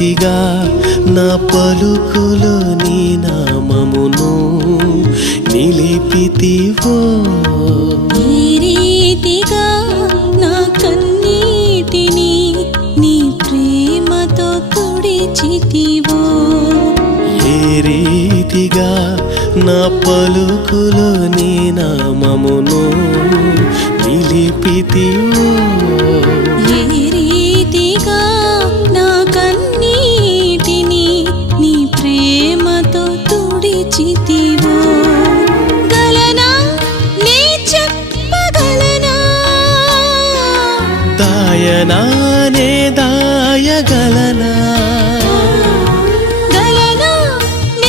రీతిగా నా పలుకులో నీ నామమును నిలిపితివో, ఈ రీతిగా నా కన్నీటిని నీ ప్రేమతో తుడిచితివో, ఏ రీతిగా నా పలుకులో నీ నామమును నిలిపితివో, ఏ రీతిగా నా కన్నీటిని నీ ప్రేమతో తుడిచితివో. గలనా నీ చెప్పగలనా, దాయనానే దాయగలనా,